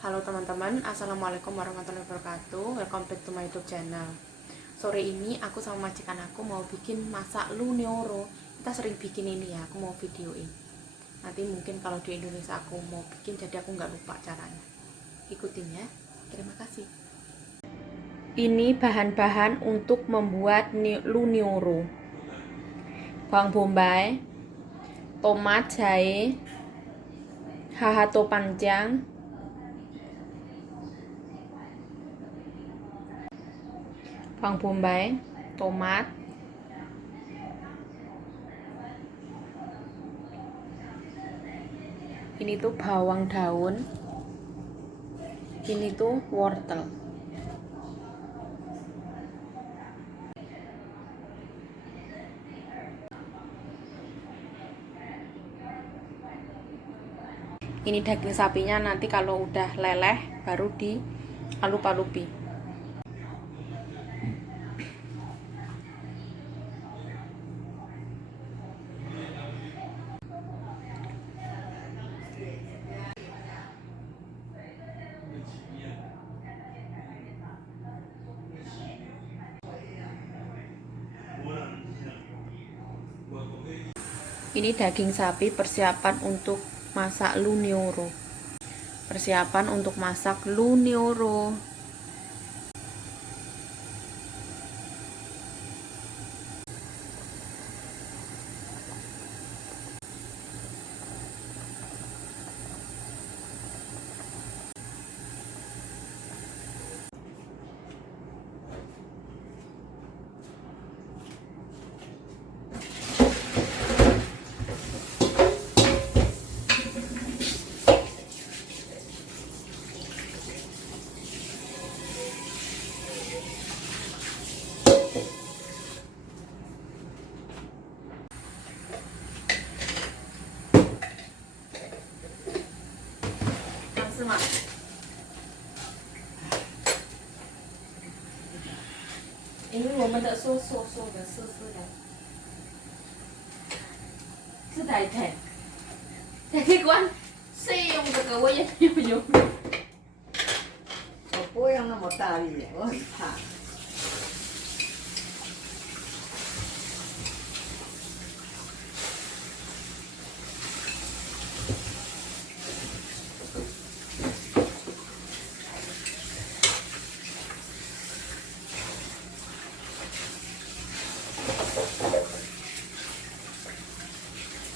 Halo teman-teman, assalamualaikum warahmatullahi wabarakatuh. Welcome back to my YouTube channel. Sore ini aku sama majikan aku mau bikin masak lunioro. Kita sering bikin ini ya, aku mau videoin. Nanti mungkin kalau di Indonesia aku mau bikin, jadi aku nggak lupa caranya. Ikutin ya. Terima kasih. Ini bahan-bahan untuk membuat lunioro: bawang bombay, tomat, jahe, hahato panjang, bawang bombay, tomat, ini tuh bawang daun, ini tuh wortel. Ini daging sapinya, nanti kalau udah leleh baru di alup-alupi. Ini daging sapi persiapan untuk masak lunioro. Persiapan untuk masak lunioro.因为我们的说的湿湿的，是台台，台台关，谁用这个我也没有用。我不会用那么大力，我很怕。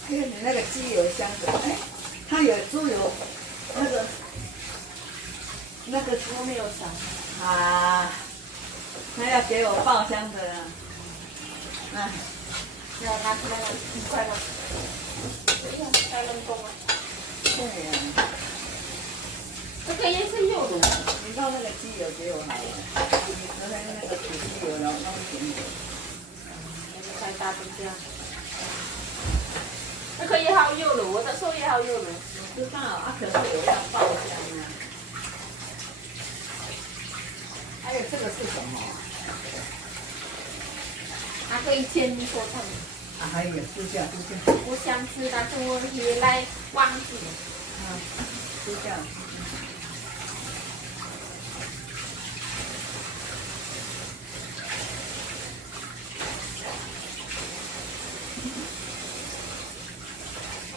因为你那个鸡油香的，哎，它有猪油，那个我没有想，啊，他要给我爆香的啊，啊，要拿出来了，你快了，哎呀，太冷冻了。对呀，这个也是有的。你弄那个鸡油给我好了，你昨天那个土鸡油，然后弄一点点。太大的这样。这个也好有了，我的手也好有了。我知道啊，可是我要爆香啊。还有这个是什么？它可以煎说成。啊，还有猪脚，我想吃，但是我也来忘记了。啊，猪脚。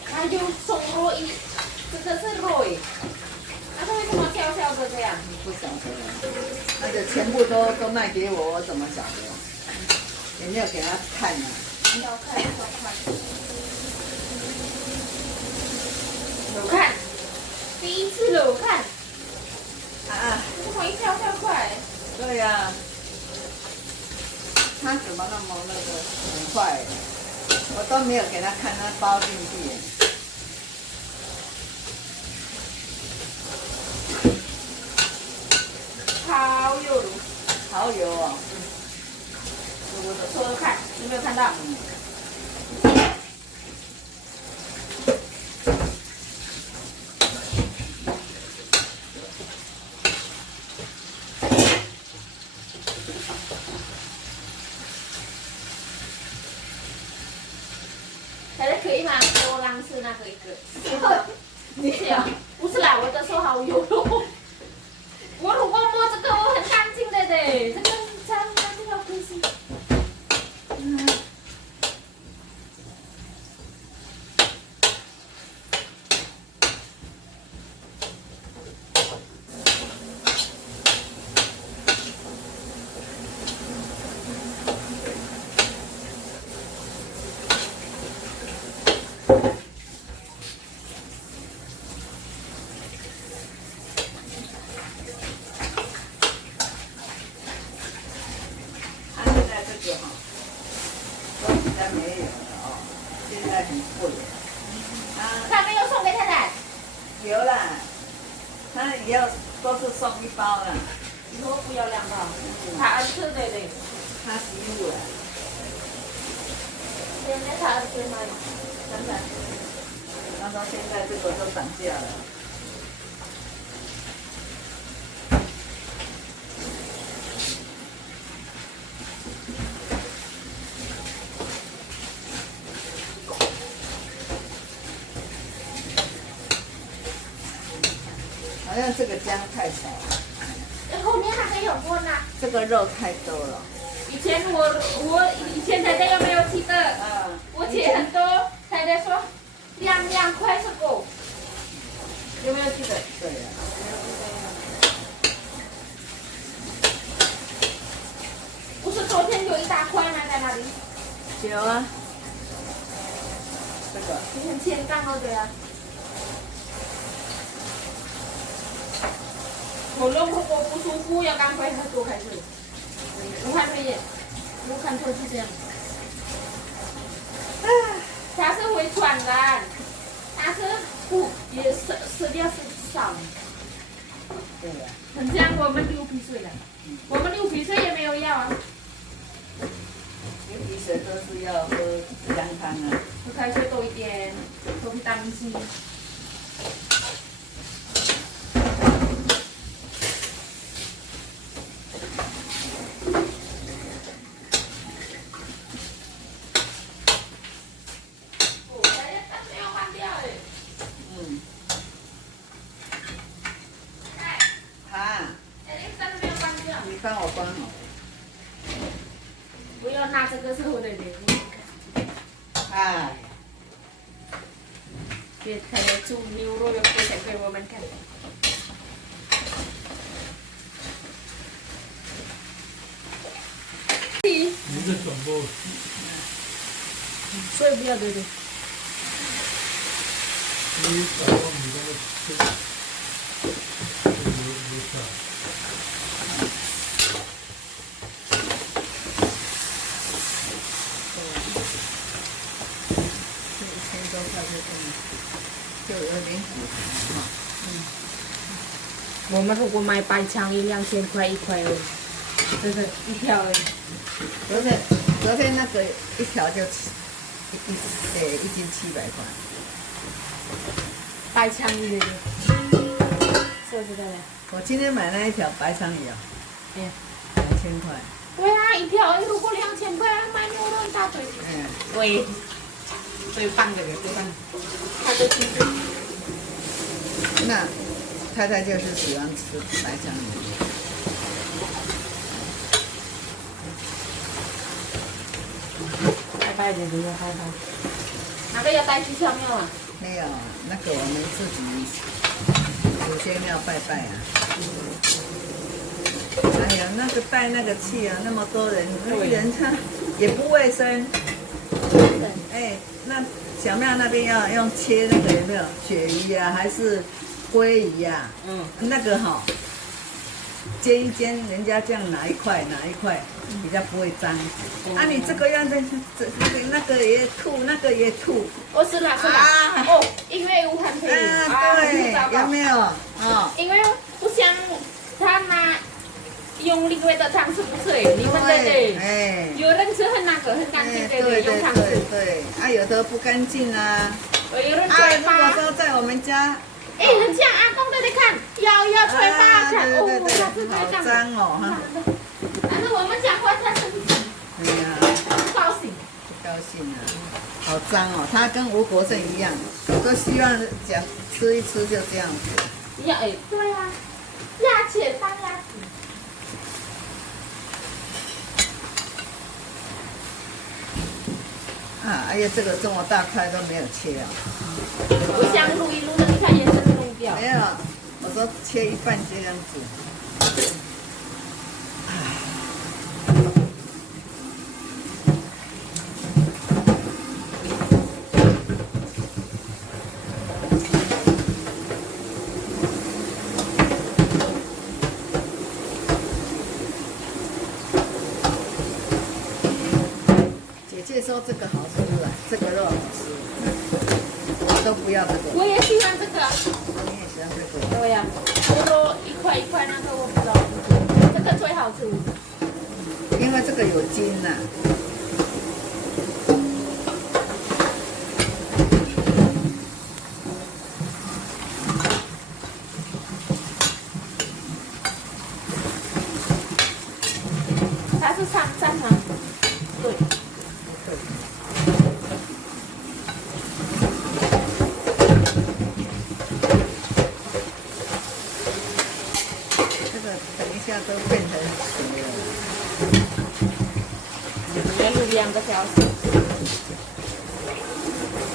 还有松肉一，这个是肉诶，那它为什么小小的这样？不晓得，那个全部都卖给我，我怎么晓得？也没有给他看呢。要看，有看，第一次有看。啊，怎么一跳跳快？对呀，他怎么那么那个很快？我都没有给他看，他包进去。好有卤，好油哦！我的说看，有没有看到？大家可以吗？多浪是那个一个。你不是啊，不是啦，我的手好油哦。你要都是送一包的，以后不要2包，他儿子对对，他15了。现在他儿子买，现在。他说现在这个都涨价了。好像这个姜太少了，后面还有过呢。这个肉太多了。以前我以前太太有没有记得？我切很多，太太说2块是够，有没有记得？对呀、不是昨天有一大块吗？在那里？有啊，这个你很欠账哦，对啊。喉咙如果不舒服，要赶快喝多开水。武汉肺炎，我看错是这样。它是会传染，但是不也死掉是少。对呀、很像我们流鼻水了，我们流鼻水也没有药啊，流鼻水都是要喝姜汤啊。喝开水多一点，喝维他命 C。嗯。啊，你帮我关好。不要拿这个是我的脸。哎，别太煮牛肉要给才给我们看。你的转播，所以不要对对。你把我们那个留下。这1000多块就有点苦哈。我们如果买白肠一2000块1块而已，对对，一条而已。昨天那个一条就1斤700块。白肠鱼的，说实在的。我今天买那一条白鲳鱼啊，2000块。对啊，一条如果2000块，买牛肉一大堆。对，最棒的最棒。他的亲戚。那太太就是喜欢吃白鲳鱼。拜拜的都要拜拜。哪个要带去小庙啊？没有，那个我们自己祖先要拜拜啊。哎呀，那个带那个去啊，那么多人，人他也不卫生。哎，那小庙那边要用切那个有没有鳕鱼啊，还是鲑鱼啊？那个哈，煎一煎，人家这样拿一块，比较不会脏。啊，你这个样子，那个也吐，那个也吐。我是哪是哪？哦，因为武汉肺炎对，有没有？因为不像他拿用另外的汤匙不是你们的哎，有人吃很很干净的用汤匙。对，啊，有的不干净啊。有人如吹巴。果说在我们家。很像阿公的，你看，要吹巴才对，好脏哦哈。但是我们讲话他生气。对呀。不高兴。不高兴啊，好脏哦！他跟吴国正一样，我都希望讲吃一吃就这样子。对啊，牙齿当牙齿。啊，哎呀，这个这么大块都没有切啊！我想撸一撸的，你看也是弄掉。没有，我说切一半这样子。姐姐说这个好吃啊，这个肉好吃，我都不要这个。我也喜欢这个。你也喜欢这个？对呀，牛肉块一块那个我不知道，这个最好吃。因为这个有筋呐、它是三张吗？对。这个等一下都变成水了。要卤2个小时。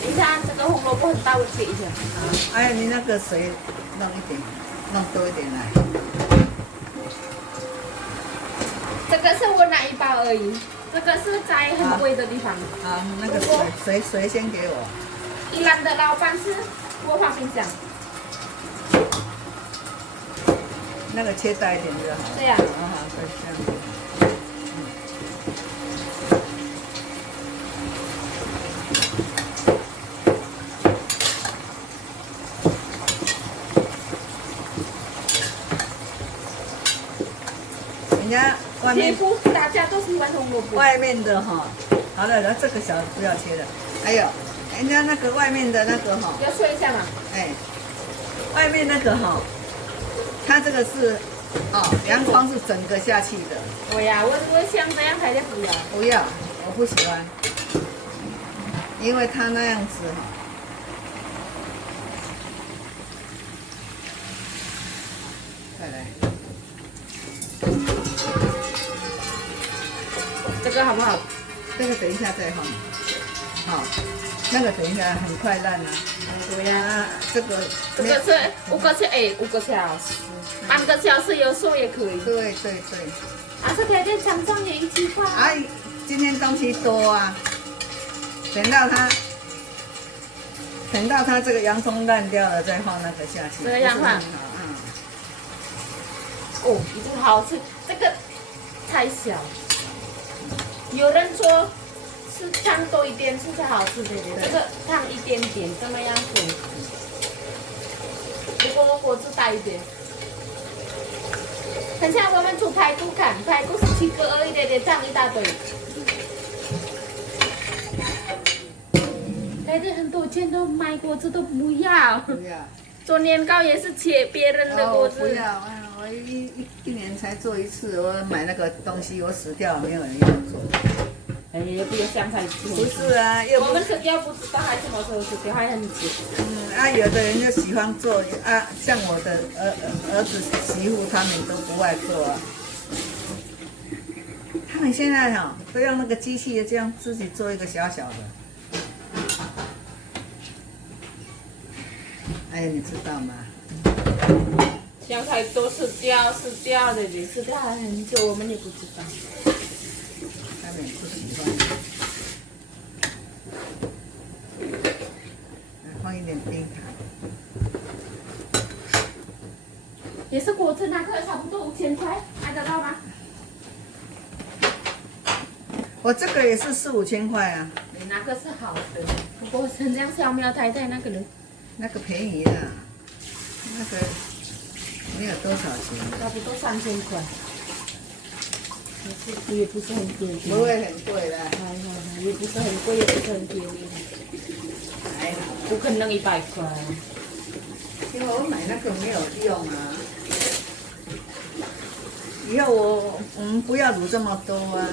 你看这个红萝卜很大，我切一下。哎，你那个水弄一点，弄多一点来。这个是我拿一包而已，这个是在很贵的地方。好，那个水先给我。宜兰的老板是我放冰箱。那个切大一点就好。这样。好好，对，这样子。人家外面切不，大家都喜欢红萝卜。外面的哈，好了，然后这个小不要切了。还有，人家那个外面的那个哈，要说一下嘛。哎，外面那个哈，它这个是阳光是整个下去的。我像这样才的不要。不要，我不喜欢，因为它那样子哈。再来，这个好不好？这个等一下再放。好，那个等一下很快烂了。对呀，这个这个是5个小时，半个小时有时候也可以。对对对。啊，这条在场上也一起放。哎，今天东西多啊，等到它这个洋葱烂掉了，再放那个下去。这样放。哦，已经好吃，这个太小。有人说是汤多一点是才好吃的，这个汤一点点这么样子。如果锅子大一点，很像我们煮排骨看，排骨是7个而已的，这样一大堆。来的很多钱都买锅子都不要，不要。做年糕也是切别人的锅子。不要，我一年才做一次，我买那个东西我死掉，没有人要做。哎，不要香菜吃。不是啊，又我们吃掉不知道还什么时候吃掉，还很急。有的人就喜欢做啊，像我的儿子媳妇他们都不爱做啊。他们现在都用那个机器这样自己做一个小小的。哎，你知道吗？香菜都死掉的，死掉还很久，我们也不知道。他们也不喜欢。放一点冰糖。也是果汁那个差不多5000块，买得到吗？我这个也是4、5千块啊。你那个是好的，不过很像小苗太太那个人，那个便宜啊，那个没有多少钱，差不多3000块。也不是很贵，不会很贵的。也不是很贵，也不是很便宜，还好，不可能100块。因为我买那个没有用啊。以后我们不要卤这么多啊。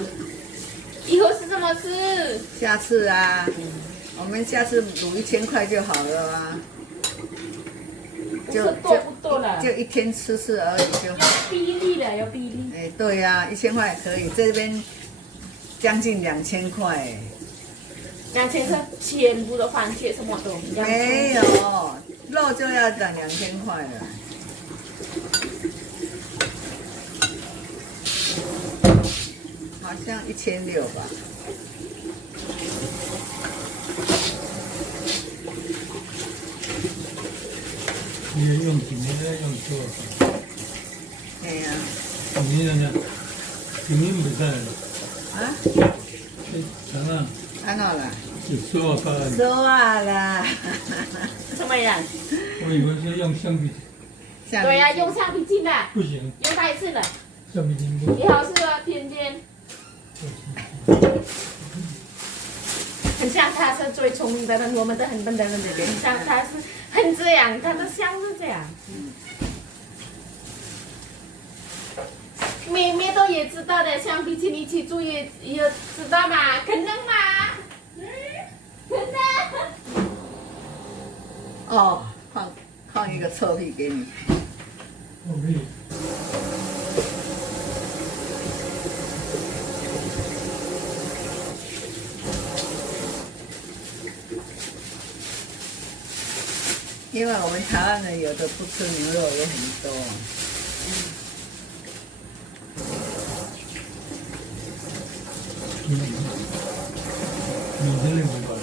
以后是这么吃。下次啊，我们下次卤1000块就好了啊。就多不多了？就一天吃吃而已就好。比例了，有比例。哎，对呀，1000块可以，这边将近2000块哎。2000块全部的番茄什么都没有，肉就要涨2000块了。好像1600吧。你要用几年用多少？哎呀。几年呢？几年不在了。啊？长啊。安好了。就说吧。说啊啦。什么样？我以为是用橡皮橡皮对呀、筋用橡皮筋的，不行，用哪一次的？橡皮筋不你好适合天天。很像他是最聪明的人，我们都很笨的人，对不对？像他是很这样，他的像是这样。妹妹都也知道的，橡皮筋一起做也知道嘛？可能吗？可能。哦，放一个臭屁给你。我可以。因为我们台湾人有的不吃牛肉也很多。你真的没把人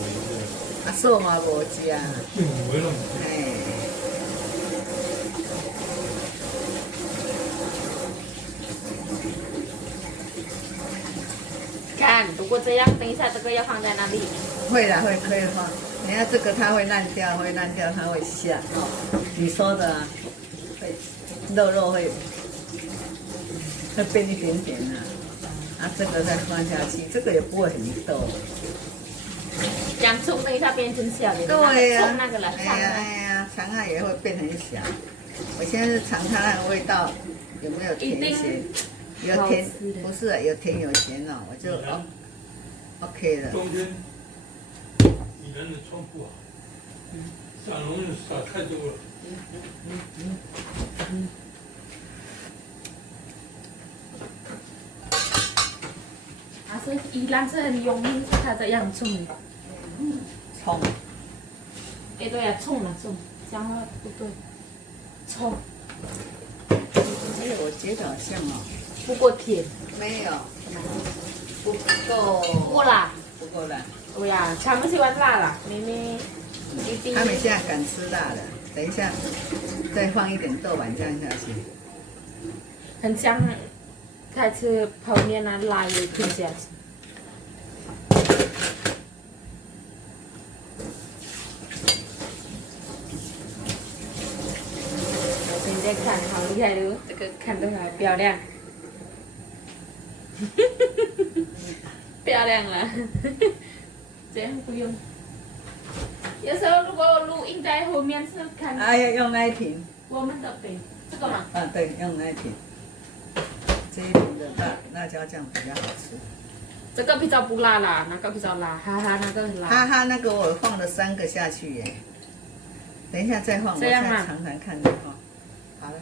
啊，素嘛无食啊。这个我让哎，看，如果这样，等一下这个要放在那里。会啦，可以放。你看这个它会烂掉，它会下。哦，你说的啊，会肉会变一点点啊。啊，这个再放下去，这个也不会很豆。洋葱等一下变成小的，对呀、葱那个了，哎呀哎呀，尝它也会变很小。我现在是尝它那个味道有没有甜咸，有甜好吃的不是有甜有咸哦，我就OK 了。冬天你人的窗不好，洒龙就洒太多了。啊，所以依然是很用力它的洋葱。葱，哎，对呀、葱了葱，讲话不对，葱哎呦，我觉得好像哦，不够甜，没有，不够，不够辣。不够辣。对呀、他们喜欢辣啦，妹妹弟弟。他们现在敢吃辣的，等一下再放一点豆瓣酱下去。很像开吃泡面啊，辣也挺下去。我现在看好厉害的，这个看得好漂亮，漂亮了，这样不用。有时候如果录音在后面是看哎呀，用那一瓶，我们的杯，这个嘛，啊对，用那一瓶，这一瓶的辣椒酱比较好吃。这个比较不辣啦，那个比较辣，哈哈，那个很辣。哈哈，那个我放了3个下去耶，等一下再放，我再这样啊尝尝看就好。好了，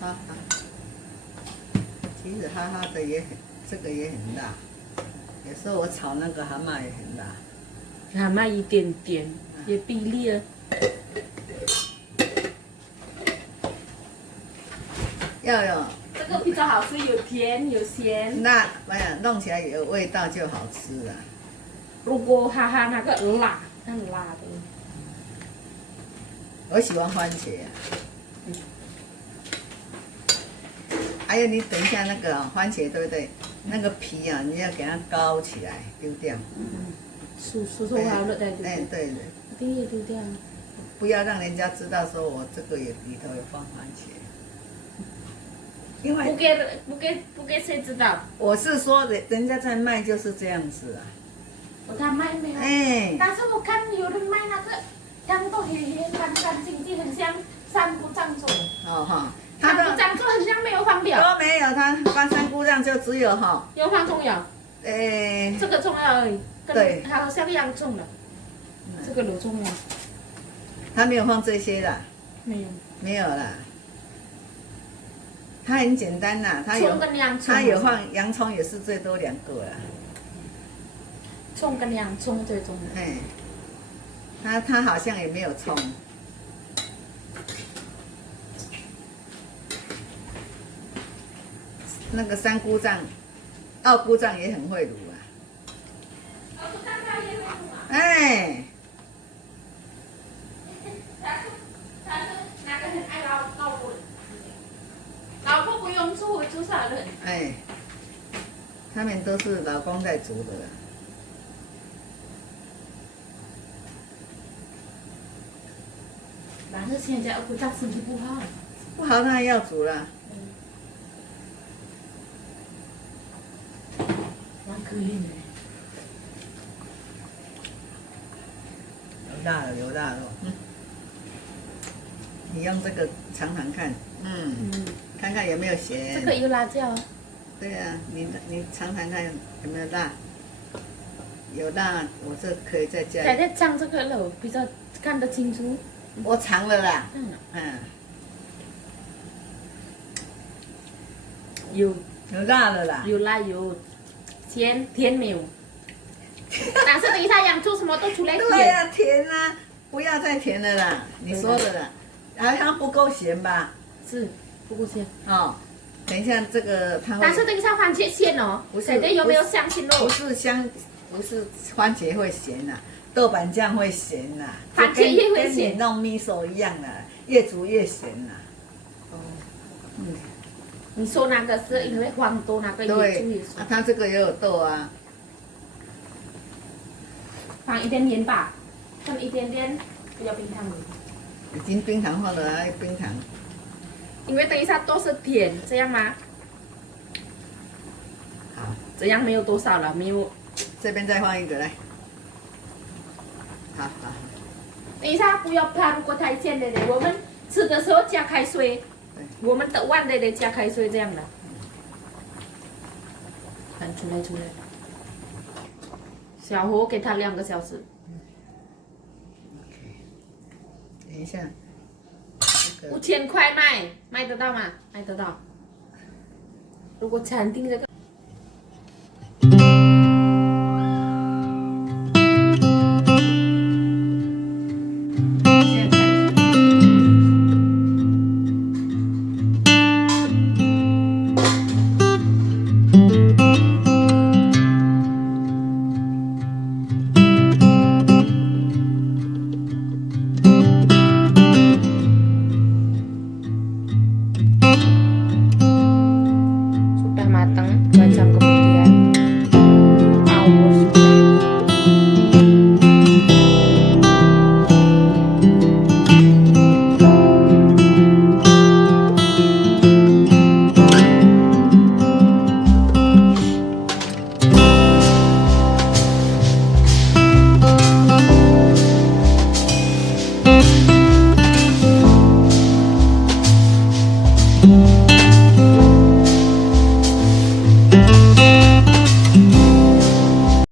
好好。其实哈哈的也很，这个也很辣。有时候我炒那个蛤蟆也很辣。蛤蟆一点点，也比例了。要有这个比较好吃，有甜有咸。辣，哎呀，弄起来有味道就好吃了。如果哈哈那个辣，很辣的。我喜欢番茄啊。还有你等一下那个番茄对不对？那个皮啊，你要给它高起来，丢掉。叔好了的，哎，对的，一定要丢掉。不要让人家知道说我这个也里头有放番茄。因为不给谁知道？我是说人家在卖就是这样子啊。他卖没有？哎，但是我看有人卖那个，样都黑黑干干净净，很像山菇酱做的。哦哈，山菇酱做很像没有放料。都没有，它放3菇酱就只有哈，有放葱油，哎，这个葱油而已。对好像洋葱了。这个有葱油它没有放这些啦，没有？没有啦。它很简单啦，葱跟洋葱。它有放洋葱，也是最多2个啦。葱跟洋葱最重要。哎，它好像也没有葱。那个3菇酱、2菇酱也很会卤啊。哎，他是那个很爱老婆，老婆不用煮，会煮啥人？哎，他们都是老公在煮的啦。是现在我长身体不好。不好当然要煮了。蛮可怜的。有辣的，有辣的。你用这个尝尝看，看看有没有咸。这个有辣椒。对啊，你尝尝看有没有辣。有辣，我这可以再加。再尝这个了，比较看得清楚。我尝了啦。有辣的啦。有辣有咸，甜没有。但是等一下洋葱什么都出来甜。对呀，甜啊，不要再甜了啦，你说的啦。好像不够咸吧？是，不够咸。哦，等一下这个它会。但是等一下番茄咸哦，姐姐有没有相信哦？不是番茄会咸呐，豆瓣酱会咸呐，番茄也会咸，跟你弄米手一样的，越煮越咸呐。哦，你说那个是因为黄豆那个越煮越咸。它这个也有豆啊。放一点点吧，放一点点，不要冰糖了。已经冰糖放了啊，冰糖。因为等一下都是甜，这样吗？好，这样没有多少了，没有。这边再放一个来。好。等一下不要怕，如果太咸的嘞，我们吃的时候加开水。我们的碗的加开水这样的。看出来。小火给它2个小时。等一下。5000块卖得到吗？卖得到。如果餐厅这个。